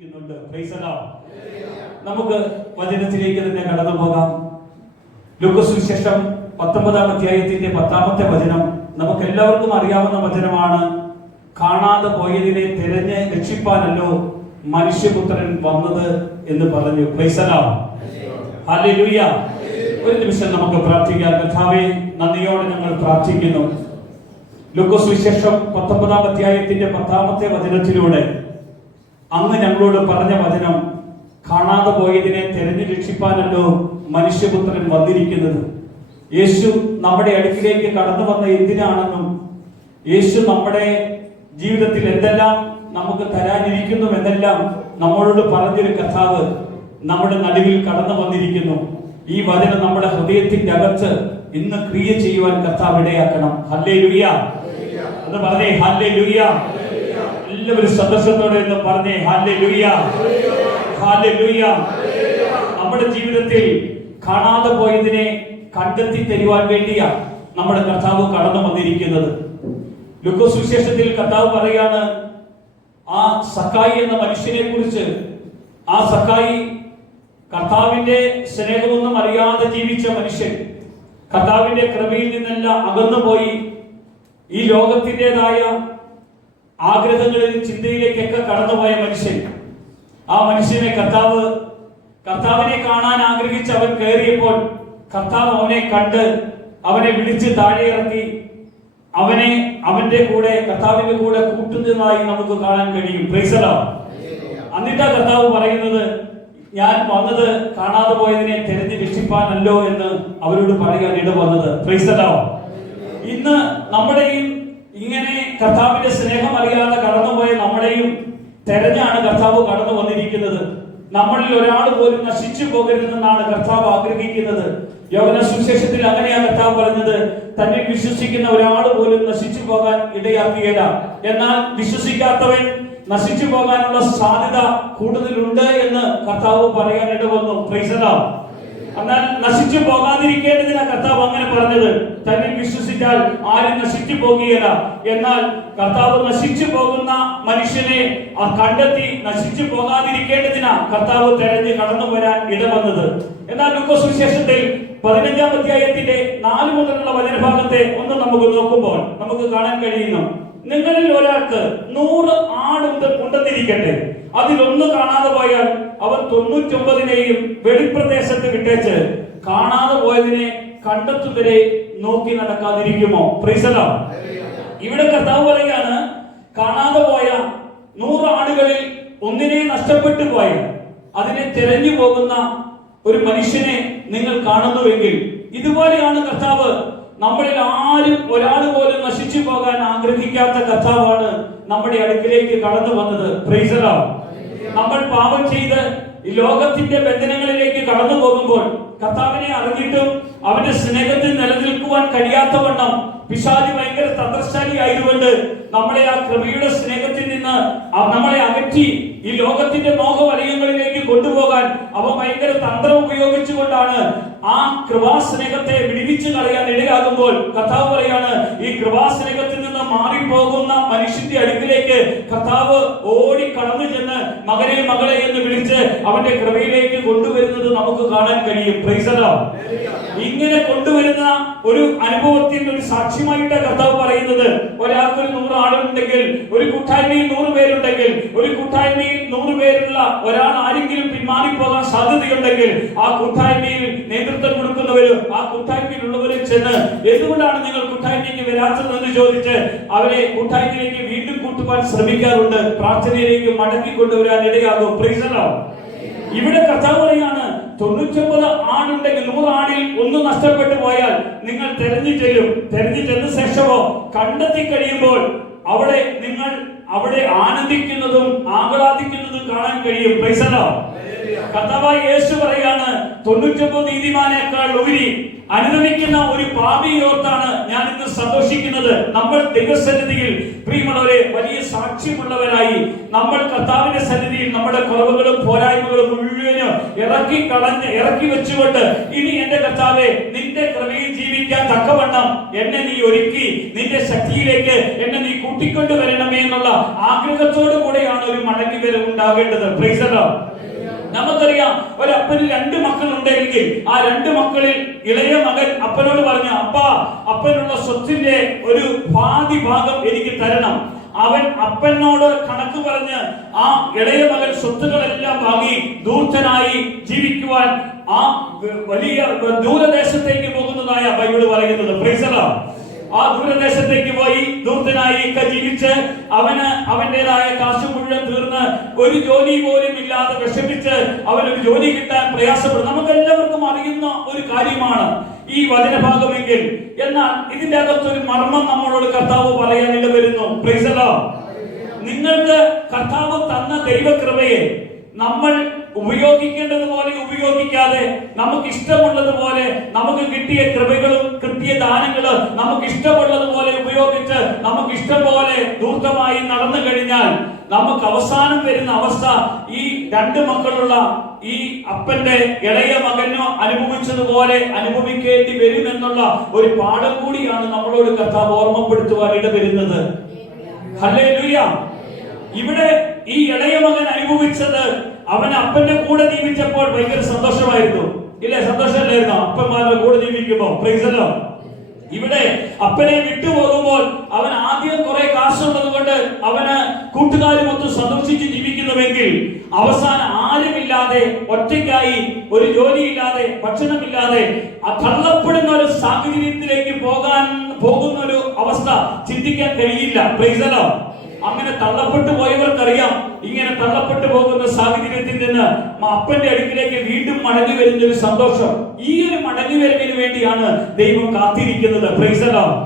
കാത്തിരിക്കുന്നുണ്ട്. Praise the lord. നമുക്ക് വചനത്തിലേക്ക് തന്നെ കടന്നു പോകാം. ലൂക്കോസ് സുവിശേഷം 19-ാം അധ്യായത്തിന്റെ 10-ാമത്തെ വചനം നമുക്ക് എല്ലാവർക്കും അറിയാവുന്ന വചനമാണ്. കാണാതെ പോയതിനെ തിരഞ്ഞ് രക്ഷിപ്പാനല്ലോ മനുഷ്യപുത്രൻ വന്നത് എന്ന് പറഞ്ഞു. Price the Lord. ഹല്ലേലൂയ. ഒരു നിമിഷം നമുക്ക് പ്രാർത്ഥിക്കാം. കർത്താവേ, നന്ദിയോടെ ഞങ്ങൾ പ്രാർത്ഥിക്കുന്നു. ലൂക്കോസ് സുവിശേഷം 19-ാം അധ്യായത്തിന്റെ 10-ാമത്തെ വചനത്തിലൂടെ അങ്ങ് ഞങ്ങളോട് പറഞ്ഞ വചനം, കാണാതെ പോയതിനെ തിരഞ്ഞു രക്ഷിപ്പാനല്ലോ മനുഷ്യപുത്രൻ വന്നിരിക്കുന്നത്. യേശു നമ്മുടെ അടുക്കിലേക്ക് കടന്നു വന്ന എന്തിനാണെന്നും യേശു നമ്മുടെ ജീവിതത്തിൽ എന്തെല്ലാം നമുക്ക് തരാനിരിക്കുന്നു എന്നെല്ലാം നമ്മളോട് പറഞ്ഞൊരു കർത്താവ് നമ്മുടെ നടുവിൽ കടന്നു വന്നിരിക്കുന്നു. ഈ വചനം നമ്മുടെ ഹൃദയത്തിന്റെ അകത്ത് ഇന്ന് ക്രിയ ചെയ്യുവാൻ കർത്താവ് ഇടയാക്കണം. ഹല്ലേലൂയ എന്ന് പറഞ്ഞേ. ഹല്ലേലൂയ. എല്ലാവരും സന്തോഷത്തോടെ എന്ന് പറഞ്ഞേ. Hallelujah, hallelujah. നമ്മുടെ ജീവിതത്തിൽ കാണാതെ പോയതിനെ കണ്ടെത്തി തരുവാൻ വേണ്ടിയാ നമ്മുടെ കർത്താവ് കടന്നു വന്നിരിക്കുന്നത്. ലൂക്കോസ് സുവിശേഷത്തിൽ കർത്താവ് പറയാണ്, ആ സക്കായി എന്ന മനുഷ്യനെ കുറിച്ച്. ആ സക്കായി കർത്താവിന്റെ സ്നേഹമൊന്നും അറിയാതെ ജീവിച്ച മനുഷ്യൻ, കർത്താവിന്റെ കൃപയിൽ നിന്നെല്ലാം അകന്നുപോയി ഈ ലോകത്തിൻ്റെതായ ആഗ്രഹങ്ങളിൽ ചിന്തയിലേക്കൊക്കെ കടന്നുപോയ മനുഷ്യൻ. ആ മനുഷ്യനെ കർത്താവിനെ കാണാൻ ആഗ്രഹിച്ച് അവൻ കയറിയപ്പോൾ കർത്താവ് അവനെ കണ്ട് അവനെ വിളിച്ച് താഴെ ഇറക്കി അവനെ അവന്റെ കൂടെ കർത്താവിന്റെ കൂടെ കൂട്ടുന്നതായി നമുക്ക് കാണാൻ കഴിയും. Price the Lord. എന്നിട്ടാ കർത്താവ് പറയുന്നത്, ഞാൻ വന്നത് കാണാതെ പോയതിനെ തിരഞ്ഞു രക്ഷിപ്പാനല്ലോ എന്ന് അവരോട് പറയാൻ ഇട വന്നത്. Price the Lord. ഇന്ന് നമ്മുടെയും ഇങ്ങനെ കർത്താവിന്റെ സ്നേഹം അറിയാതെ കടന്നുപോയ നമ്മുടെയും തെരഞ്ഞാണ് കർത്താവ് കടന്നു വന്നിരിക്കുന്നത്. നമ്മളിൽ ഒരാൾ പോലും നശിച്ചു പോകരുതെന്നാണ് കർത്താവ് ആഗ്രഹിക്കുന്നത്. യോഹന്നാൻ സുവിശേഷത്തിൽ അങ്ങനെയാണ് കർത്താവ് പറഞ്ഞത്, തന്നെ വിശ്വസിക്കുന്ന ഒരാൾ പോലും നശിച്ചു പോകാൻ ഇടയാക്കുകയില്ല. എന്നാൽ വിശ്വസിക്കാത്തവൻ നശിച്ചു പോകാനുള്ള സാധ്യത കൂടുതലുണ്ട് എന്ന് കർത്താവ് പറയാൻ ഇടവന്നു. Price the Lord. എന്നാൽ നശിച്ചു പോകാതിരിക്കേണ്ടതിനാ കർത്താവ് അങ്ങനെ പറഞ്ഞത്. തന്നെ വിശ്വസിച്ചാൽ ആരും നശിച്ചു പോകുകയില്ല. എന്നാൽ കർത്താവ് നശിച്ചു പോകുന്ന മനുഷ്യനെ കണ്ടെത്തി നശിച്ചു പോകാതിരിക്കേണ്ടതിനാ കർത്താവ് തെരഞ്ഞ് കടന്നു വരാൻ ഇടവന്നത്. എന്നാൽ ലൂക്കോസ് സുവിശേഷത്തിൽ 15-ാം അധ്യായത്തിന്റെ 4 മുതലുള്ള വചനഭാഗത്തെ ഒന്ന് നമുക്ക് നോക്കുമ്പോൾ നമുക്ക് കാണാൻ കഴിയുന്നു, നിങ്ങളിൽ ഒരാൾക്ക് 100 ഉണ്ടെന്നിരിക്കട്ടെ, അതിലൊന്ന് കാണാതെ പോയാൽ അവൻ 99-നെയും വെളിപ്രദേശത്ത് വിട്ടേച്ച് കാണാതെ പോയതിനെ കണ്ടെത്തുവരെ നോക്കി നടക്കാതിരിക്കുമോ? Price the Lord. ഇവിടെ കർത്താവ് പറയാണ്, കാണാതെ പോയ 100 ആടുകളിൽ ഒന്നിനെ നഷ്ടപ്പെട്ടു പോയ അതിനെ തിരഞ്ഞു പോകുന്ന ഒരു മനുഷ്യനെ നിങ്ങൾ കാണുന്നുവെങ്കിൽ, ഇതുപോലെയാണ് കർത്താവ്. നമ്മളിൽ ആരും ഒരാൾ പോലും നശിച്ചു പോകാൻ ആഗ്രഹിക്കാത്ത കർത്താവാണ് നമ്മുടെ അടുക്കിലേക്ക് കടന്നു വന്നത്. Price the Lord. നമ്മൾ പാപം ചെയ്ത് ഈ ലോകത്തിന്റെ ബന്ധനങ്ങളിലേക്ക് കടന്നു പോകുമ്പോൾ കർത്താവിനെ അറിഞ്ഞിട്ടും അവന്റെ സ്നേഹത്തിൽ നിലനിൽക്കുവാൻ കഴിയാത്തവണ്ണം പിശാച് ഭയങ്കര തന്ത്രശാലി ആയതുകൊണ്ട് നമ്മളെ ആ കൃപയുടെ സ്നേഹത്തിൽ നിന്ന് നമ്മളെ അകറ്റി ഈ ലോകത്തിന്റെ മോഹവലയങ്ങളിലേക്ക് കൊണ്ടുപോകാൻ അവൻ ഭയങ്കര തന്ത്രം ഉപയോഗിച്ചുകൊണ്ടാണ് ആ കൃപാസ്നേഹത്തെ വിടിവിച്ചു കളയാൻ ഇടയാകുമ്പോൾ കർത്താവ് പറയാണ്, ഈ കൃപാസ്നേഹത്തിൽ നിന്ന് മാറിപ്പോകുന്ന മനുഷ്യന്റെ അടുക്കിലേക്ക് കർത്താവ് ഓടി കടന്നു ചെന്ന് മകനെ മകളെ എന്ന് വിളിച്ച് അവന്റെ കൃപയിലേക്ക് കൊണ്ടുവരുന്നത് നമുക്ക് കാണാൻ കഴിയും. Price the Lord. ഇങ്ങനെ കൊണ്ടുവരുന്ന ഒരു അനുഭവത്തിന്റെ ഒരു സാക്ഷ്യമായിട്ട് കർത്താവ് പറയുന്നത്, ഒരാൾക്ക് 100 ആളുണ്ടെങ്കിൽ, ഒരു കൂട്ടായ്മയിൽ 100 പേരുണ്ടെങ്കിൽ, ഒരു കൂട്ടായ്മയിൽ 100 പേരുള്ള ഒരാൾ ആരെങ്കിലും പിന്മാറിപ്പോകാൻ സാധ്യതയുണ്ടെങ്കിൽ ആ കൂട്ടായ്മയിൽ നേതൃത്വം കൊടുക്കുന്നവരും ആ കൂട്ടായ്മയിലുള്ളവരും ചെന്ന് എന്തുകൊണ്ടാണ് നിങ്ങൾ കൂട്ടായ്മയ്ക്ക് വരാത്തതെന്ന് ചോദിച്ച് അവരെ കൂട്ടായ്മയിലേക്ക് വീണ്ടും കൂട്ടുവാൻ ശ്രമിക്കാറുണ്ട്. പ്രാർത്ഥനയിലേക്ക് മടക്കി കൊണ്ടുവരാൻ ഇടയാകും. Price the Lord. ഇവിടെ കർത്താവ് പറയാണ്, 99 ആടുണ്ടെങ്കിൽ 100 ആടിൽ ഒന്ന് നഷ്ടപ്പെട്ടു പോയാൽ നിങ്ങൾ തെരഞ്ഞു ചെന്ന ശേഷമോ കണ്ടെത്തി കഴിയുമ്പോൾ നിങ്ങൾ അവിടെ ആനന്ദിക്കുന്നതും ആഹ്ലാദിക്കുന്നതും കാണാൻ കഴിയും. Price the Lord. കർത്താവായ യേശു പറയാണ് 99 നീതിമാനേക്കാൾ ഉപരി അനുഗമിക്കുന്ന ഒരു പാപിയോർത്താണ് ഞാൻ ഇന്ന് സന്തോഷിക്കുന്നത്. നമ്മൾ ദൈവസന്നിധിയിൽ പ്രിയമുള്ളവരെ വലിയ സാക്ഷ്യമുള്ളവരായി നമ്മൾ കർത്താവിന്റെ സന്നിധിയിൽ നമ്മുടെ കുറവുകളും പോരായ്മകളും മുഴുവനും ഇറക്കി വെച്ചുകൊണ്ട് ഇനി എന്റെ കർത്താവെ നിന്റെ കൃപയിൽ ജീവിക്കാൻ തക്കവണ്ണം എന്നെ നീ ഒരുക്കി നിന്റെ ശക്തിയിലേക്ക് എന്നെ നീ കൂട്ടിക്കൊണ്ടു വരണമേ എന്നുള്ള ആഗ്രഹത്തോടു കൂടെയാണ് ഒരു മടങ്ങി വരവ് ഉണ്ടാകേണ്ടത്. Price the Lord. നമുക്കറിയാം, ഒരു അപ്പന് 2 മക്കളുണ്ടെങ്കിൽ ആ 2 മക്കളിൽ ഇളയ മകൻ അപ്പനോട് പറഞ്ഞു, അപ്പാ, അപ്പനുള്ള സ്വത്തിന്റെ ഒരു പാതി ഭാഗം എനിക്ക് തരണം. അവൻ അപ്പനോട് കണക്ക് പറഞ്ഞ് ആ ഇളയ മകൻ സ്വത്തുകളെല്ലാം വാങ്ങി ദൂർത്തനായി ജീവിക്കുവാൻ ആ വലിയ ദൂരദേശത്തേക്ക് പോകുന്നതായ ബൈബിൾ പറയുന്നത്. Price the Lord. ആ ദൂരദേശത്തേക്ക് പോയി ദൂർത്തനായി ജീവിച്ച് അവന്റേതായ കാശ് മുഴുവൻ തീർന്ന് ഒരു ജോലി പോലും ഇല്ലാതെ വിഷമിച്ച് അവനൊരു ജോലി കിട്ടാൻ പ്രയാസപ്പെടും. നമുക്ക് എല്ലാവർക്കും അറിയുന്ന ഒരു കാര്യമാണ് ഈ വചനഭാഗമെങ്കിൽ. എന്നാൽ ഇതിന്റെ അകത്തൊരു മർമ്മം നമ്മളോട് കർത്താവ് പറയാൻ ഇടവരുന്നു. Price the Lord. നിങ്ങൾക്ക് കർത്താവ് തന്ന ദൈവകൃപയെ നമ്മൾ ഉപയോഗിക്കേണ്ടതുപോലെ ഉപയോഗിക്കാതെ നമുക്ക് ഇഷ്ടമുള്ളതുപോലെ നമുക്ക് കിട്ടിയ കൃപകളും കിട്ടിയ ദാനങ്ങളും നമുക്ക് ഇഷ്ടമുള്ളതുപോലെ ഉപയോഗിച്ച് നമുക്ക് ഇഷ്ടം പോലെ ധൂർത്തമായി നടന്നു കഴിഞ്ഞാൽ നമുക്ക് അവസാനം വരുന്ന അവസ്ഥ ഈ 2 മക്കളുള്ള ഈ അപ്പന്റെ ഇളയ മകനോ അനുഭവിച്ചതുപോലെ അനുഭവിക്കേണ്ടി വരുമെന്നുള്ള ഒരു പാഠം കൂടിയാണ് നമ്മളോട് കർത്താവ് ഓർമ്മപ്പെടുത്തുവാൻ ഇടവരുന്നത്. ഹല്ലേലൂയ. ഇവിടെ ഈ ഇളയ മകൻ അനുഭവിച്ചത് അവൻ അപ്പന്റെ കൂടെ ജീവിച്ചപ്പോൾ ഭയങ്കര സന്തോഷമായിരുന്നു. ഇല്ലേ? സന്തോഷമല്ലായിരുന്നോ അപ്പന്മാരുടെ കൂടെ ജീവിക്കുമ്പോ? Price the Lord. ഇവിടെ അപ്പനെ വിട്ടുപോകുമ്പോൾ അവൻ ആദ്യം കുറെ കാശുള്ളത് കൊണ്ട് അവന് കൂട്ടുകാരുമൊത്ത് സന്തോഷിച്ച് ജീവിക്കുന്നുവെങ്കിൽ അവസാനം ആരുമില്ലാതെ ഒറ്റയ്ക്കായി ഒരു ജോലിയില്ലാതെ ഭക്ഷണമില്ലാതെ തള്ളപ്പെടുന്ന ഒരു സാഹചര്യത്തിലേക്ക് പോകുന്ന ഒരു അവസ്ഥ ചിന്തിക്കാൻ കഴിയില്ല. Price the Lord. അങ്ങനെ തള്ളപ്പെട്ടു പോയവർക്കറിയാം ഇങ്ങനെ തള്ളപ്പെട്ടു പോകുന്ന സാഹചര്യത്തിൽ നിന്ന് അപ്പന്റെ അടുക്കിലേക്ക് വീണ്ടും മടങ്ങി വരുന്ന ഒരു സന്തോഷം. ഈ ഒരു മടങ്ങി വരവിന് വേണ്ടിയാണ് ദൈവം കാത്തിരിക്കുന്നത്. Price the Lord.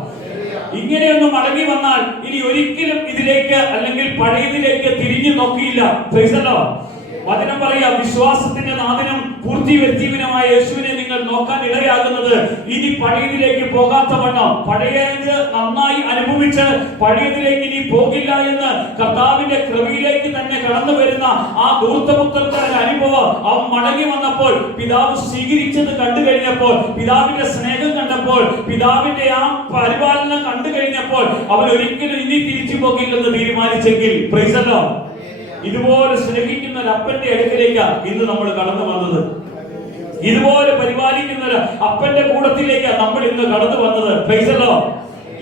ഇങ്ങനെയൊന്നും മടങ്ങി വന്നാൽ ഇനി ഒരിക്കലും ഇതിലേക്ക് അല്ലെങ്കിൽ പഴയതിലേക്ക് തിരിഞ്ഞു നോക്കിയില്ല. Price the Lord. വചനം പറയാ, വിശ്വാസത്തിന്റെ നാഥനും പൂർത്തി വ്യക്തിയുമായ യേശുവിനെ നിങ്ങൾ നോക്കാൻ ഇടയാകുന്നത് ഇനി പഴയതിലേക്ക് പോകാത്തവണ്ണം, പഴയത് നന്നായി അനുഭവിച്ച് പഴയതിലേക്ക് ഇനി പോകില്ല എന്ന് കർത്താവിന്റെ കൃപയിലേക്ക് തന്നെ കടന്നു വരുന്ന ആ ധൂർത്തപുത്രന്റെ അനുഭവം അവൻ മടങ്ങി വന്നപ്പോൾ പിതാവ് സ്വീകരിച്ചത് കണ്ടു കഴിഞ്ഞപ്പോൾ, പിതാവിന്റെ സ്നേഹം കണ്ടപ്പോൾ, പിതാവിന്റെ ആ പരിപാലനം കണ്ടു കഴിഞ്ഞപ്പോൾ അവൻ ഒരിക്കലും ഇനി തിരിച്ചു പോകില്ലെന്ന് തീരുമാനിച്ചെങ്കിൽ, പ്രൈസ് ദി ലോർഡ്, ഇതുപോലെ സ്നേഹിക്കുന്ന ഒരു അപ്പന്റെ അടുക്കലേക്ക് ഇന്ന് നമ്മൾ കടന്നു വന്നത്. ഇതുപോലെ പരിപാലിക്കുന്ന ഒരു അപ്പന്റെ കൂടത്തിലേക്ക് നമ്മൾ ഇന്ന് കടന്നു വന്നത്. Price the Lord.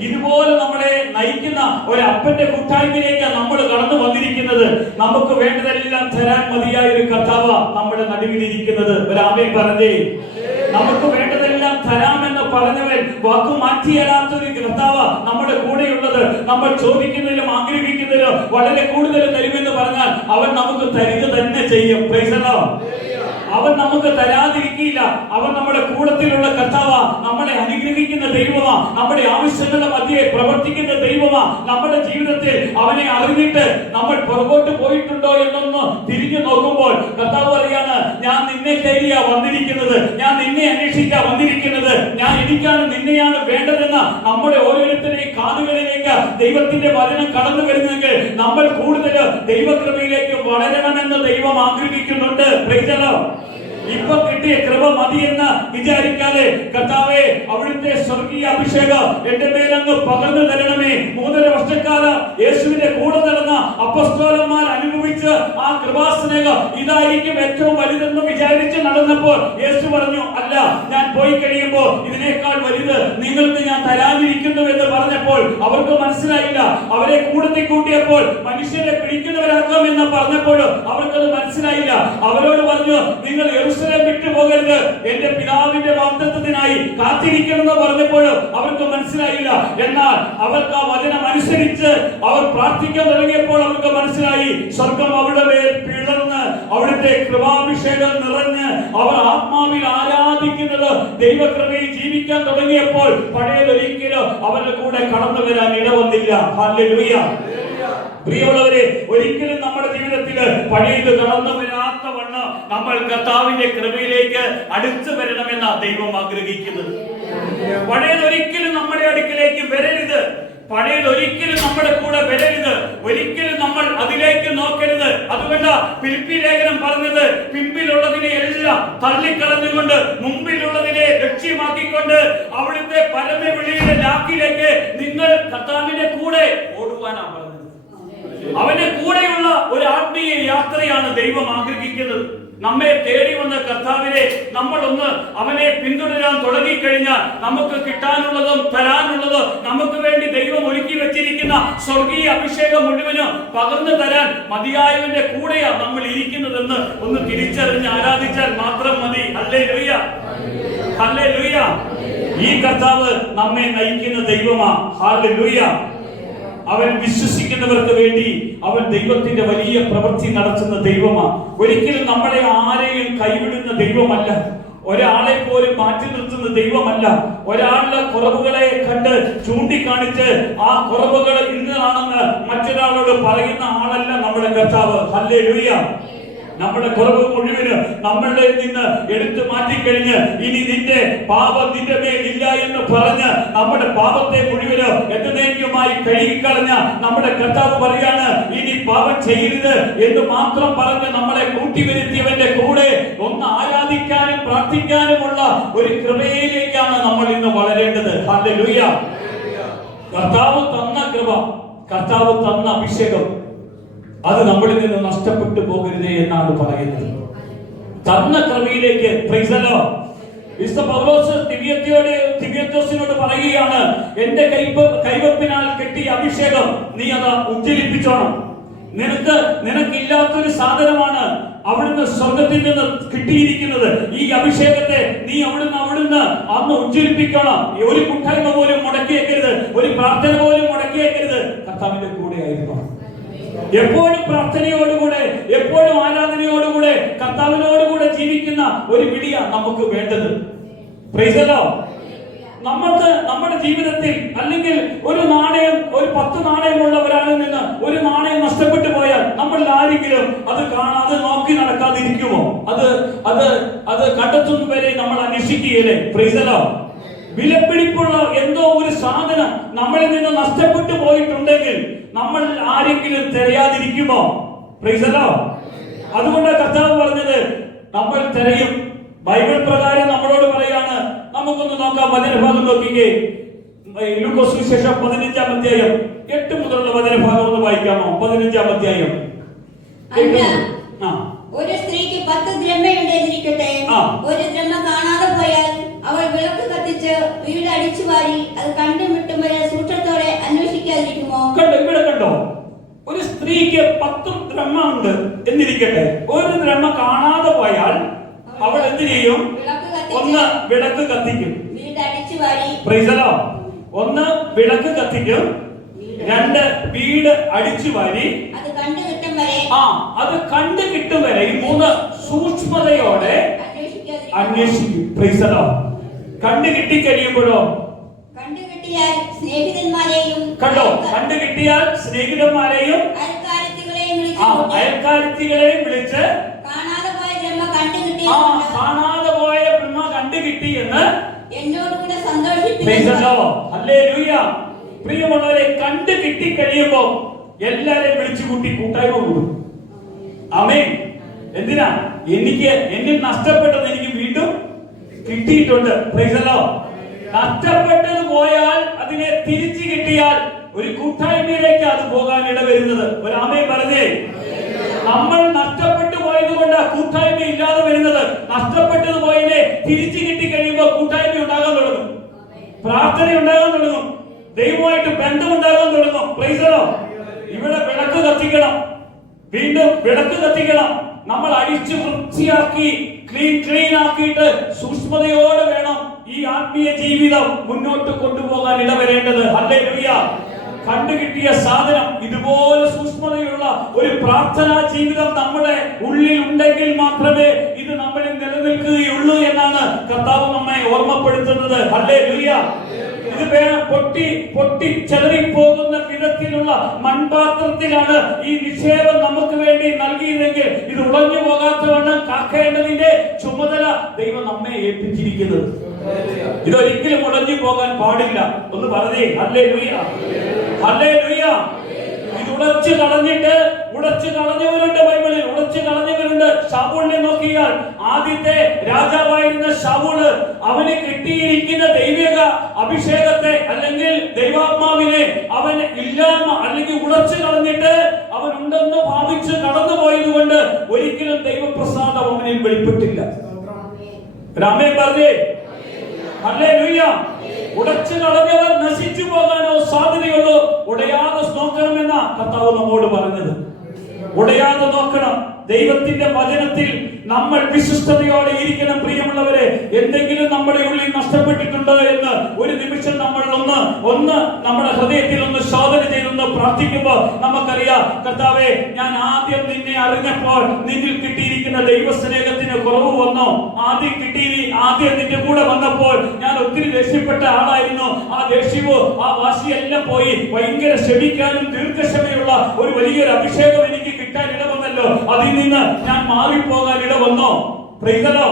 ഇതുപോലെ നമ്മളെ നയിക്കുന്ന ഒരു അപ്പന്റെ കൂട്ടായ്മയിലേക്ക് നമ്മൾ കടന്നു വന്നിരിക്കുന്നത്. നമുക്ക് വേണ്ടതെല്ലാം തരാൻ മതിയായ ഒരു കർത്താവ് നമ്മുടെ നടുവിലിരിക്കുന്നത്. ഒരു ആമേൻ പറഞ്ഞേ. നമുക്ക് വേണ്ടതെല്ലാം തരാമെന്ന് പറഞ്ഞവൻ വാക്കു മാറ്റിയല്ലാത്തൊരു കർത്താവ് നമ്മുടെ കൂടെയുള്ളത്. നമ്മൾ ചോദിക്കുന്നതിലും ആഗ്രഹിക്കുന്നതിലും വളരെ കൂടുതൽ തരുമെന്ന് പറഞ്ഞാൽ അവൻ നമുക്ക് തരിക തന്നെ ചെയ്യും. Price the Lord. അവൻ നമുക്ക് തരാതിരിക്കില്ല. അവൻ നമ്മുടെ കൂടത്തിലുള്ള കർത്താവാ, നമ്മളെ അനുഗ്രഹിക്കുന്ന ദൈവമാ, നമ്മുടെ ആവശ്യങ്ങളുടെ മധ്യേ പ്രവർത്തിക്കുന്ന ദൈവമാ. നമ്മുടെ ജീവിതത്തിൽ അവനെ അറിഞ്ഞിട്ട് നമ്മൾ പുറകോട്ട് പോയിട്ടുണ്ടോ എന്നൊന്ന് തിരിഞ്ഞു നോക്കുമ്പോൾ കർത്താവ് പറയാണ്, ഞാൻ നിന്നെ തേടിയാ വന്നിരിക്കുന്നത്, ഞാൻ നിന്നെ അന്വേഷിക്കാൻ വന്നിരിക്കുന്നത്, എനിക്കാണ് നിന്നെയാണ് വേണ്ടതെന്ന നമ്മുടെ ഓരോരുത്തരുടെയും കാതുകളിലേക്ക് ദൈവത്തിന്റെ വചനം കടന്നു വരുന്നെങ്കിൽ നമ്മൾ കൂടുതൽ ദൈവകൃപയിലേക്ക് വളരണമെന്ന് ദൈവം ആഗ്രഹിക്കുന്നുണ്ട്. Price the Lord. ഇപ്പൊ കിട്ടിയ കൃപ മതിയെന്ന് വിചാരിക്കാതെ കർത്താവേ, അവിടുത്തെ സ്വർഗീയ അഭിഷേകം എന്റെ മേലങ്ങ് പകർന്നു തരണമേ. 3.5 വർഷക്കാലം യേശുവിന്റെ കൂടെ നടന്ന അപ്പോസ്തലന്മാർ അനുഭവിച്ച ആ കൃപാസ്നേഹം ഇതായിരിക്കും ഏറ്റവും വലുതെന്ന് വിചാരിച്ച് നടന്നപ്പോൾ യേശു പറഞ്ഞു, അല്ല, ഞാൻ പോയി കഴിയുമ്പോൾ ഇതിനേക്കാൾ വലുത് നിങ്ങൾക്ക് ഞാൻ തരാതിരിക്കുന്നു എന്ന് പറഞ്ഞപ്പോൾ അവർക്ക് മനസ്സിലായില്ല. അവരെ കൂടത്തിൽ കൂട്ടിയപ്പോൾ മനുഷ്യരെ പിടിക്കുന്നവരാക്കാം എന്ന് പറഞ്ഞപ്പോൾ അവർക്കത് മനസ്സിലായില്ല. അവരോട് പറഞ്ഞു, നിങ്ങൾ യെരൂശലേം വിട്ടു പോകരുത്, എന്റെ പിതാവിന്റെ വാഗ്ദത്തത്തിനായി കാത്തിരിക്കണമെന്ന് പറഞ്ഞപ്പോൾ അവർക്ക് മനസ്സിലായില്ല. എന്നാൽ അവർക്ക് ആ വചനം അനുസരിച്ച് അവർ പ്രാർത്ഥിക്കാൻ തുടങ്ങിയപ്പോൾ അവർക്ക് മനസ്സിലായി, സ്വർഗം അവരുടെ മേൽ പിളർന്ന് അവിടുത്തെ കൃപാഭിഷേകം നിറഞ്ഞ് അവർ ആത്മാവിൽ ആരാധിക്കുന്നത് ദൈവകൃപയിൽ ജീവിക്കാൻ തുടങ്ങിയപ്പോൾ പഴയതൊരിക്കലും അവരുടെ കൂടെ കടന്നു വരാൻ ഇടവന്നില്ല. ഹല്ലേലൂയ. പ്രിയമുള്ളവരെ, ഒരിക്കലും നമ്മുടെ ജീവിതത്തിൽ പഴയത് കടന്നു വരാത്ത വണ്ണം നമ്മൾ കർത്താവിന്റെ കൃപയിലേക്ക് അടുത്തു വരണമെന്ന ദൈവം ആഗ്രഹിക്കുന്നത്. പഴയത് ഒരിക്കലും നമ്മുടെ അടുക്കിലേക്ക് വരരുത്. പഴയത് ഒരിക്കലും നമ്മുടെ കൂടെ വരരുത്. ഒരിക്കലും നമ്മൾ അതിലേക്ക് നോക്കരുത്. അതുകൊണ്ട് ഫിലിപ്പി ലേഖനം പറഞ്ഞത്, പിമ്പിലുള്ളതിനെ എല്ലാം തള്ളിക്കളഞ്ഞുകൊണ്ട് മുമ്പിലുള്ളതിനെ ലക്ഷ്യമാക്കിക്കൊണ്ട് അവിടുത്തെ പരമവിളിയുടെ ലാക്കിലേക്ക് നിങ്ങൾ കർത്താവിന്റെ കൂടെ ഓടുവാനാണ് പറഞ്ഞത്. അവന്റെ കൂടെയുള്ള ഒരു ആത്മീയ യാത്രയാണ് ദൈവം ആഗ്രഹിക്കുന്നത്. നമ്മെ തേടി വന്ന കർത്താവിനെ നമ്മളൊന്ന് അവനെ പിന്തുടരാൻ തുടങ്ങിക്കഴിഞ്ഞാൽ നമുക്ക് കിട്ടാനുള്ളതും തരാനുള്ളതും നമുക്ക് വേണ്ടി ദൈവം ഒരുക്കി വെച്ചിരിക്കുന്ന സ്വർഗീയ അഭിഷേകം മുഴുവനും പകർന്നു തരാൻ മതിയായവന്റെ കൂടെയാണ് നമ്മൾ ഇരിക്കുന്നതെന്ന് ഒന്ന് തിരിച്ചറിഞ്ഞ് ആരാധിച്ചാൽ മാത്രം മതി. Hallelujah, hallelujah. ഈ കർത്താവ് നമ്മെ നയിക്കുന്ന ദൈവമാണ്. ഹല്ലേലൂയ. അവൻ വിശ്വസിക്കുന്നവർക്ക് വേണ്ടി അവൻ ദൈവത്തിന്റെ വലിയ പ്രവൃത്തി നടത്തുന്ന ദൈവമാണ്. ഒരിക്കലും നമ്മളെ ആരെയും കൈവിടുന്ന ദൈവമല്ല. ഒരാളെ പോലും മാറ്റി നിർത്തുന്ന ദൈവമല്ല. ഒരാളുടെ കുറവുകളെ കണ്ട് ചൂണ്ടിക്കാണിച്ച് ആ കുറവുകൾ ഇന്നതാണെന്ന് മറ്റൊരാളോട് പറയുന്ന ആളല്ല നമ്മുടെ കർത്താവ്. ഹല്ലേലൂയ. നമ്മുടെ കുറവ് മുഴുവനും നമ്മളുടെ നിന്ന് എടുത്തു മാറ്റിക്കഴിഞ്ഞ് ഇനി നിന്റെ പാപം നിന്റെ മേലില്ല എന്ന് പറഞ്ഞ് നമ്മുടെ പാപത്തെ മുഴുവനും എന്നേക്കുമായി കഴുകിക്കളഞ്ഞ നമ്മുടെ കർത്താവ് പറയാണ്, ഇനി പാപം ചെയ്യരുത് എന്ന് മാത്രം പറഞ്ഞ് നമ്മളെ കൂട്ടിവരുത്തിയവന്റെ കൂടെ ഒന്ന് ആരാധിക്കാനും പ്രാർത്ഥിക്കാനുമുള്ള ഒരു കൃപയിലേക്കാണ് നമ്മൾ ഇന്ന് വളരേണ്ടത്. ഹല്ലേലൂയ. കർത്താവ് തന്ന കൃപ, കർത്താവ് തന്ന അഭിഷേകം അത് നമ്മളിൽ നിന്ന് നഷ്ടപ്പെട്ടു പോകരുതേ എന്നാണ് പറയുന്നത്. തന്ന കൃപയിലേക്ക് പൗലോസ് തിമോഥെയോസിനോട് പറയുകയാണ്, എന്റെ കൈവപ്പിനാൽ കെട്ടിയ അഭിഷേകം നീ അത് ഉജ്ജ്വലിപ്പിച്ചോണം. നിനക്കില്ലാത്തൊരു സാധനമാണ് അവിടുന്ന് സ്വർഗത്തിൽ നിന്ന് കിട്ടിയിരിക്കുന്നത്. ഈ അഭിഷേകത്തെ നീ അവിടുന്ന് അന്ന് ഉജ്ജ്വലിപ്പിക്കണം. ഒരു കൂട്ടായ്മ പോലും മുടക്കിയേക്കരുത്, ഒരു പ്രാർത്ഥന പോലും മുടക്കിയേക്കരുത്. കർത്താവിന്റെ കൂടെ ആയിരുന്നു. എപ്പോഴും പ്രാർത്ഥനയോടുകൂടെ, എപ്പോഴും ആരാധനയോടുകൂടെ കർത്താവിനോടുകൂടെ ജീവിക്കുന്ന ഒരു വിളിയ നമുക്ക് വേണ്ടത്. Price the lord. നമുക്ക് നമ്മുടെ ജീവിതത്തിൽ അല്ലെങ്കിൽ ഒരു നാണയം, ഒരു 10 നാണയമുള്ള ഒരാളിൽ നിന്ന് ഒരു നാണയം നഷ്ടപ്പെട്ടു പോയാൽ നമ്മൾ ആരെങ്കിലും അത് നോക്കി നടക്കാതിരിക്കുമോ? അത് കണ്ടെത്തുന്ന വരെ നമ്മൾ അന്വേഷിക്കുകയല്ലേ? Price the Lord. വിലപിടിപ്പുള്ള എന്തോ ഒരു സാധനം നമ്മളിൽ നിന്ന് നഷ്ടപ്പെട്ടു പോയിട്ടുണ്ടെങ്കിൽ നമ്മൾ ആരെങ്കിലും തിരയാതിരിക്കുമോ? Price the Lord. അതുകൊണ്ട് കർത്താവ് പറഞ്ഞത് നമ്മൾ തിരയും. ബൈബിൾ പ്രകാരം നമ്മളോട് പറയാണ്, നമുക്കൊന്ന് നോക്കാം. വചനഭാഗം നോക്കിക്കേ. ലൂക്കോസ് സുവിശേഷം 15-ാം അധ്യായം 8 മുതലുള്ള വചനഭാഗം ഒന്ന് വായിക്കാമോ? 15-ാം അധ്യായം. ഒരു സ്ത്രീക്ക് 10 ദ്രഹ്മയുണ്ടെന്നിരിക്കട്ടെ, ഒരു ദ്രഹ്മ കാണാതെ പോയാൽ അവൾ വിളക്ക് കത്തിച്ച് വീട് അടിച്ചു വാരി അത് കണ്ടും വിട്ടും വരെ സൂക്ഷ്മത്തോടെ അന്വേഷിക്കാതിരിക്കുമോ? ഇവിടെ കണ്ടോ, ഒരു സ്ത്രീക്ക് 10 ദ്രഹ്മ ഉണ്ട് എന്നിരിക്കട്ടെ, ഒരു ദ്രഹ്മ കാണാതെ പോയാൽ അവൾ എന്ത് ചെയ്യും? ഒന്ന് വിളക്ക് കത്തിക്കും, വീട് അടിച്ചു വാരി. Price the Lord. ഒന്ന് വിളക്ക് കത്തിക്കും, 2 വീട് അടിച്ചു വാരി അത് കണ്ടു കിട്ടും വരെ, അത് കണ്ടു കിട്ടും വരെ 3 സൂക്ഷ്മതയോടെ അന്വേഷിക്കും. Price the Lord. കണ്ടു കിട്ടി കഴിയുമ്പോഴോ കണ്ടുകിട്ടിയാൽ സ്നേഹിതന്മാരെയും അയൽക്കാരത്തികളെയും വിളിച്ച് കാണാതെ പോയ ബ്രഹ്മ കണ്ടുകിട്ടി എന്ന് എന്നോടുകൂടെ സന്തോഷിപ്പിക്കുന്നു. ഹല്ലേലൂയ. പ്രിയമുള്ളവരെ, കണ്ടു കിട്ടി കഴിയുമ്പോ എല്ലാരെയും വിളിച്ചു കൂട്ടി കൂട്ടായ്മ കൂടും. ആമേൻ. എന്തിനാ? എന്നിൽ നഷ്ടപ്പെട്ടത് എനിക്ക് വീണ്ടും കിട്ടിയിട്ടുണ്ട്. Price the Lord. നഷ്ടപ്പെട്ടത് പോയാൽ അതിനെ തിരിച്ചു കിട്ടിയാൽ ഒരു കൂട്ടായ്മയിലേക്ക് അത് പോകാൻ ഇടവരുന്നത്. ഒരു ആമേൻ പറഞ്ഞേ. നമ്മൾ നഷ്ടപ്പെട്ടു പോയത് കൊണ്ട് കൂട്ടായ്മ ഇല്ലാതെ വരുന്നത്. നഷ്ടപ്പെട്ടത് പോയതിനെ തിരിച്ചു കിട്ടി കഴിയുമ്പോൾ കൂട്ടായ്മ ഉണ്ടാകാൻ തുടങ്ങും, പ്രാർത്ഥന ഉണ്ടാകാൻ തുടങ്ങും, ദൈവമായിട്ട് ബന്ധം ഉണ്ടാകാൻ തുടങ്ങും. Price the Lord. ഇവിടെ വിളക്ക് കത്തിക്കണം, വീണ്ടും വിളക്ക് കത്തിക്കണം. നമ്മൾ അടിച്ചു വൃത്തിയാക്കി ക്ലീൻ ആക്കിയിട്ട് സൂക്ഷ്മതയോടെ വേണം ഈ ആത്മീയ ജീവിതം മുന്നോട്ട് കൊണ്ടുപോകാൻ ഇടവരേണ്ടത്. ഹല്ലേലൂയ. കണ്ടുകിട്ടിയ സാധനം ഇതുപോലെ സൂക്ഷ്മതയുള്ള ഒരു പ്രാർത്ഥനാ ജീവിതം നമ്മുടെ ഉള്ളിൽ ഉണ്ടെങ്കിൽ മാത്രമേ ഇത് നമ്മളിൽ നിലനിൽക്കുകയുള്ളൂ എന്നാണ് കർത്താവ് നമ്മെ ഓർമ്മപ്പെടുത്തുന്നത്. ഹല്ലേലൂയ. ഇത് പൊട്ടി ചെതറിപ്പോകുന്ന വിധത്തിൽ രൂപത്തിലുള്ള മൺപാത്രത്തിലാണ് ഈ നിക്ഷേപം നമുക്ക് വേണ്ടി നൽകിയതെങ്കിൽ ഇത് ഉടഞ്ഞു പോകാത്തവണ്ണം കാക്കേണ്ടതിന്റെ ചുമതല ദൈവം നമ്മെ ഏൽപ്പിച്ചിരിക്കുന്നത്. ഇതൊരിക്കലും ഉടഞ്ഞു പോകാൻ പാടില്ല. ഒന്ന് പറഞ്ഞേ ഹല്ലേലൂയ, ഹല്ലേലൂയ. ഇത് ഉടച്ചു കളഞ്ഞവരുണ്ട്, ബൈബിളിൽ ഉടച്ചു കളഞ്ഞവരുണ്ട്. ശൗലിനെ നോക്കിയാൽ ആദ്യത്തെ രാജാവായിരുന്ന ശൗല് അവന് കിട്ടിയിരിക്കുന്ന ദൈവിക അഭിഷേകത്തെ അല്ലെങ്കിൽ ദൈവാത്മാവിനെ അവൻ ഇല്ലായ്മ അല്ലെങ്കിൽ ഉടച്ചു കളഞ്ഞിട്ട് അവൻ ഉണ്ടെന്ന് ഭാവിച്ച് കടന്നുപോയത് കൊണ്ട് ഒരിക്കലും ദൈവപ്രസാദം അവനിൽ വെളിപ്പെട്ടില്ല. രാമേ പറഞ്ഞേ ഹല്ലേലൂയ. ഉടച്ചു കളഞ്ഞവർ നശിച്ചു പോകാനോ സാധ്യതയുള്ളൂ. ഉടയാതെ നോക്കണമെന്ന കർത്താവ് നമ്മോട് പറഞ്ഞത്. ഉടയാതെ നോക്കണം. ദൈവത്തിന്റെ വചനത്തിൽ നമ്മൾ വിശ്വസ്തയോടെ ഇരിക്കണം. പ്രിയമുള്ളവരെ, എന്തെങ്കിലും നമ്മുടെ ഉള്ളിൽ നഷ്ടപ്പെട്ടിട്ടുണ്ടോ എന്ന് ഒരു നിമിഷം നമ്മൾ ഒന്ന് നമ്മുടെ ഹൃദയത്തിൽ ഒന്ന് ശോധന ചെയ്തൊന്ന് പ്രാർത്ഥിക്കുമ്പോൾ നമുക്കറിയാം, കർത്താവേ, ഞാൻ ആദ്യം നിന്നെ അറിഞ്ഞപ്പോൾ നിന്നിൽ കിട്ടിയിരിക്കുന്ന ദൈവസ്നേഹത്തിന് കുറവ് വന്നോ? ആദ്യം നിന്റെ കൂടെ വന്നപ്പോൾ ഞാൻ ഒത്തിരി ദേഷ്യപ്പെട്ട ആളായിരുന്നു. ആ ദേഷ്യവും ആ വാശിയെല്ലാം പോയി ഭയങ്കര ക്ഷമിക്കാനും ദീർഘക്ഷമയുള്ള ഒരു വലിയൊരു അഭിഷേകം എനിക്ക് കിട്ടാൻ ഇടവന്നല്ലോ. അതിൽ നിന്ന് ഞാൻ മാറിപ്പോകാൻ ഇടവന്നോ? പ്രൈസലോ.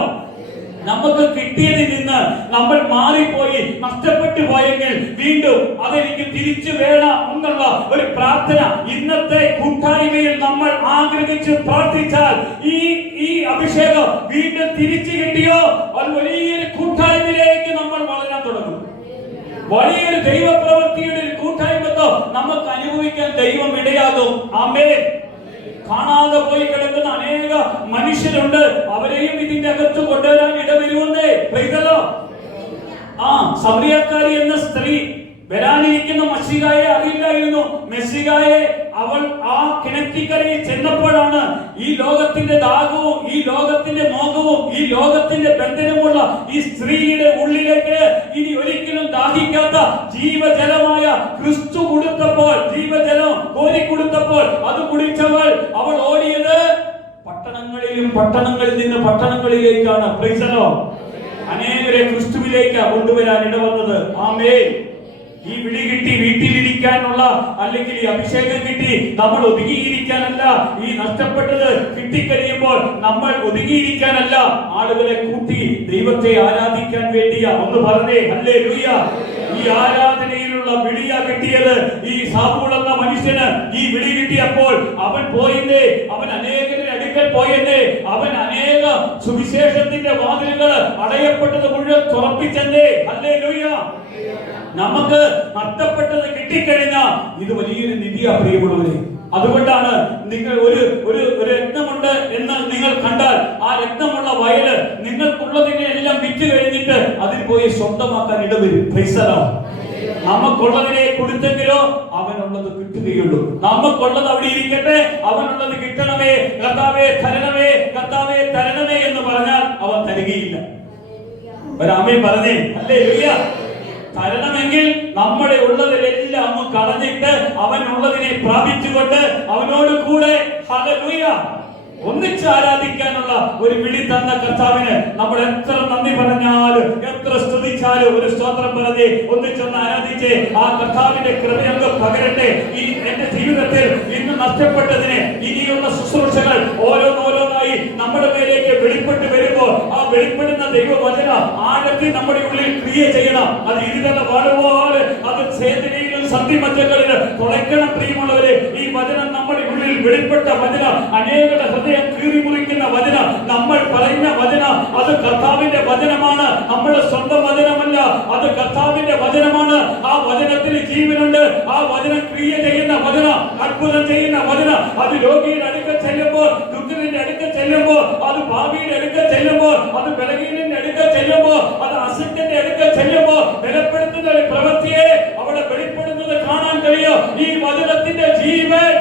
നമുക്ക് കിട്ടിയതിൽ നിന്ന് നമ്മൾ മാറിപ്പോയി നഷ്ടപ്പെട്ടു പോയെങ്കിൽ വീണ്ടും അതെനിക്ക് തിരിച്ചു വേണം എന്നുള്ള ഒരു പ്രാർത്ഥന ഇന്നത്തെ കൂട്ടായ്മയിൽ നമ്മൾ ആഗ്രഹിച്ച് പ്രാർത്ഥിച്ചാൽ ഈ അഭിഷേകം വീണ്ടും തിരിച്ചു കിട്ടിയോ അത് വലിയൊരു കൂട്ടായ്മയിലേക്ക് നമ്മൾ വളരാൻ തുടങ്ങും. വലിയൊരു ദൈവപ്രവൃത്തിയുടെ ഒരു കൂട്ടായ്മത്തോ നമുക്ക് അനുഭവിക്കാൻ ദൈവം ഇടയാകും. ആമേൻ. കാണാതെ പോയി കിടക്കുന്ന അനേക മനുഷ്യരുണ്ട്. അവരെയും ഇതിന്റെ അകത്ത് കൊണ്ടുവരാൻ ഇടവരുമെന്നേ. സമറിയക്കാരി എന്ന സ്ത്രീ വരാനിരിക്കുന്ന മശീഹായെ അറിയില്ലായിരുന്നു. മെസ്സിഹായെ അവൾ ആ കിണറ്റിക്കരയിൽ ചെന്നപ്പോഴാണ് ഈ ലോകത്തിന്റെ ദാഹവും ഈ ലോകത്തിന്റെ മോഹവും ഈ ലോകത്തിന്റെ ബന്ധനമുള്ള ഈ സ്ത്രീയുടെ ഉള്ളിലേക്ക് ഇനി ഒരിക്കലും ദാഹിക്കാത്ത ജീവജലമായ ക്രിസ്തു കൊടുത്തപ്പോൾ, ജീവജലം കോരിക്കൊടുത്തപ്പോൾ അത് കുടിച്ചവൾ അവൾ ഓടിയത് പട്ടണങ്ങളിൽ നിന്ന് പട്ടണങ്ങളിലേക്കാണ്. Price the Lord. അനേകരെ ക്രിസ്തുവിലേക്ക് കൊണ്ടുവരാൻ ഇടവന്നത്. ആമേൻ. ഈ വിളി കിട്ടി വീട്ടിലിരിക്കാനുള്ള അല്ലെങ്കിൽ ഈ അഭിഷേകം കിട്ടി നമ്മൾ ഒതുങ്ങിയിരിക്കാനല്ല. ഈ നഷ്ടപ്പെട്ടത് കിട്ടിക്കഴിയുമ്പോൾ നമ്മൾ ഒതുങ്ങിയിരിക്കാനല്ല, ആളുകളെ കൂട്ടി ദൈവത്തെ ആരാധിക്കാൻ വേണ്ടിയാ. ഒന്ന് പറഞ്ഞേ ഹല്ലേലൂയ. ഈ ആരാധനയിലുള്ള വിളിയാ കിട്ടിയത്. ഈ സാവൂൾ എന്ന മനുഷ്യന് ഈ വിളി കിട്ടിയപ്പോൾ അവൻ പോയെന്നേ, അവൻ അനേകരുടെ അടുക്കൽ പോയെന്നേ, അവൻ അനേക സുവിശേഷത്തിന്റെ വാതിലുകൾ അടയപ്പെട്ടത് മുഴുവൻ തുറപ്പിച്ചെന്നേ. ഹല്ലേലൂയ. നമുക്ക് നഷ്ടപ്പെട്ടത് കിട്ടിക്കഴിഞ്ഞാൽ ഇത് വലിയൊരു നിധിയാ പ്രിയമുള്ളവരെ. അതുകൊണ്ടാണ് നിങ്ങൾ ഒരു രത്നമുണ്ട് എന്ന് നിങ്ങൾ കണ്ടാൽ ആ രത്നമുള്ള വയല് നിങ്ങൾക്കുള്ളതിനെ എല്ലാം വിറ്റ് കഴിഞ്ഞിട്ട് അതിൽ പോയി സ്വന്തമാക്കാൻ ഇടവരും. Praise the lord. നമുക്കുള്ളതിനെ കൊടുത്തെങ്കിലോ അവനുള്ളത് കിട്ടുകയുള്ളൂ. നമുക്കുള്ളത് അവിടെ ഇരിക്കട്ടെ, അവനുള്ളത് കിട്ടണമേ. കർത്താവേ തരണമേ, കർത്താവേ തരണമേ എന്ന് പറഞ്ഞാൽ അവൻ തരികയില്ല. ഒരാമേൻ പറഞ്ഞേ ഹല്ലേലൂയ. തരണമെങ്കിൽ നമ്മുടെ ഉള്ളതിലെല്ലാം അങ്ങ് കളഞ്ഞിട്ട് അവനുള്ളതിനെ പ്രാപിച്ചുകൊണ്ട് അവനോട് കൂടെ ഹല്ലേലൂയ ഒന്നിച്ച് ആരാധിക്കാനുള്ള ഒരു വിളി തന്ന കർത്താവിന് നമ്മൾ എത്ര നന്ദി പറഞ്ഞാലും എത്ര സ്തുതിച്ചാലും ഒരു സ്തോത്രം പറഞ്ഞ് ഒന്നിച്ചൊന്ന് ആരാധിച്ച് ആ കർത്താവിന്റെ കൃപയങ്ങ് പകരട്ടെ. ഈ എന്റെ ജീവിതത്തിൽ ഇന്ന് നഷ്ടപ്പെട്ടതിനെ ഇനിയുള്ള ശുശ്രൂഷകൾ ഓരോന്നോരോന്നായി നമ്മുടെ മേലേക്ക് വെളിപ്പെട്ട് വരുമ്പോൾ ആ വെളിപ്പെടുന്ന ദൈവവചനം ആഴത്തിൽ നമ്മുടെ ഉള്ളിൽ ക്രിയ ചെയ്യണം. അത് ഇരുതല വാടുപോലെ അത് ചേതനയിലും സന്ധിമധ്യങ്ങളിലും തുളയ്ക്കണം. പ്രിയമുള്ളവരെ, ഈ വചനം നമ്മുടെ ഉള്ളിൽ വെളിപ്പെട്ട വചനം, അനേകരുടെ ഹൃദയം കീറി മുറിക്കുന്ന വചനം, നമ്മൾ പറയുന്ന വചനം അത് കർത്താവിന്റെ വചനമാണ്. നമ്മുടെ സ്വന്തം വചനമല്ല, അത് കർത്താവിന്റെ വചനമാണ്. ആ വചനത്തിന് ജീവനുണ്ട്. ആ വചനം ക്രിയ ചെയ്യുന്ന വചനം, അത്ഭുതം ചെയ്യുന്ന വചനം. അത് രോഗിയുടെ അടുക്കൽ ചെല്ലുമ്പോൾ, ദുഃഖിതന്റെ അടുക്കൽ ചെല്ലുമ്പോൾ, അത് ഭാവിയുടെ അടുക്കൽ ചെല്ലുമ്പോൾ, അത് ബലഹീനന്റെ അടുക്കൽ ചെല്ലുമ്പോൾ, അത് അസത്യന്റെ അടുക്കൽ ചെല്ലുമ്പോൾ ബലപ്പെടുത്തുന്ന ഒരു പ്രവൃത്തിയെ അവിടെ വെളിപ്പെടുന്നത് കാണാൻ കഴിയും. ഈ വചനത്തിന്റെ ജീവൻ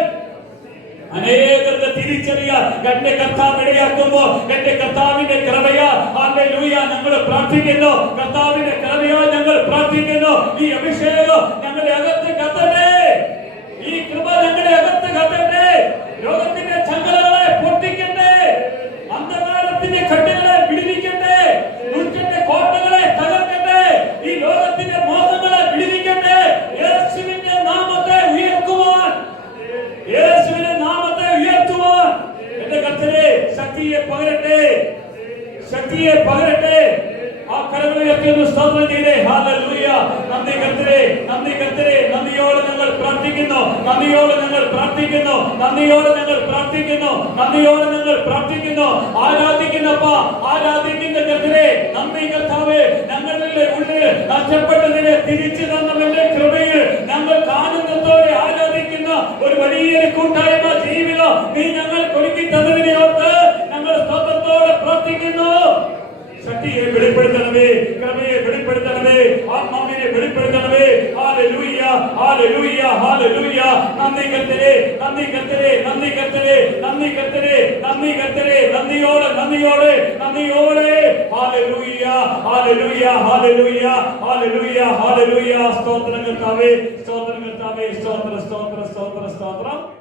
അനേകർക്ക് തിരിച്ചറിയാൻ എന്റെ കർത്താവ് ഇടയാക്കുമ്പോൾ എന്റെ കർത്താവിന്റെ കൃപയാ ഹല്ലേലൂയ ഞങ്ങൾ പ്രാർത്ഥിക്കുന്നു. കർത്താവിന്റെ കൃപയാ ഞങ്ങൾ പ്രാർത്ഥിക്കുന്നു. ഈ അഭിഷേകം ഞങ്ങളുടെ അകത്ത് കത്തട്ടെ. ഈ കൃപ ഞങ്ങളുടെ അകത്ത് കത്തട്ടെ. ലോകത്തിന്റെ ചങ്ങലകളെ പൊട്ടിക്കട്ടെ. അന്ധകാരത്തിന്റെ കെട്ടുകളെ പിടിപ്പിക്കട്ടെ. ദുഷ്ടന്റെ കോട്ടകളെ തകർക്കട്ടെ. ഈ ലോകത്തിന്റെ മോഹങ്ങളെ പിടിപ്പിക്കട്ടെ. യേശുവിന്റെ നാമത്തെ ഉയർത്തുവാൻ നന്ദി കർത്താവേ, നന്ദിയോടെ ഞങ്ങൾ പ്രാർത്ഥിക്കുന്നു, നന്ദിയോടെ ഞങ്ങൾ പ്രാർത്ഥിക്കുന്നു, നന്ദിയോടെ ഞങ്ങൾ പ്രാർത്ഥിക്കുന്നു, നന്ദിയോടെ ഞങ്ങൾ പ്രാർത്ഥിക്കുന്നു. ആരാധിക്കുന്നപ്പ, ആരാധിക്കുന്ന കർത്താവേ, നന്ദി കർത്താവേ. ഞങ്ങളുടെ ഉള്ളിൽ നഷ്ടപ്പെട്ടതിനെ തിരിച്ചു തന്നവന്റെ കൃപയിൽ ഞങ്ങൾ ആനന്ദത്തോടെ ആരാധിക്കുന്ന ഒരു വലിയ കൂട്ടായ്മ ജീവിതം നീ ഞങ്ങൾ ഒരുക്കി തന്നതിനെ ഓർത്ത് ഞങ്ങൾ സ്തോത്രത്തോടെ പ്രാർത്ഥിക്കുന്നു. ശക്തിയെ വെളിപ്പെടുത്തണമേ, കൃപയെ വെളിപ്പെടുത്തണമേ, ആത്മാവിനെ വെളിപ്പെടുത്തണമേ. Hallelujah, hallelujah, hallelujah. നന്ദി കർത്താവേ, നന്ദി കർത്താവേ, നന്ദി കർത്താവേ, നന്ദി കർത്താവേ, നന്ദി കർത്താവേ. നന്ദിയോടെ, നന്ദിയോടെ, നന്ദിയോടെ. Hallelujah, hallelujah, hallelujah, hallelujah, hallelujah. സ്തോത്രം കർത്താവേ, സ്തോത്രം കർത്താവേ, സ്തോത്രം, സ്തോത്രം, സ്തോത്രം, സ്തോത്രം.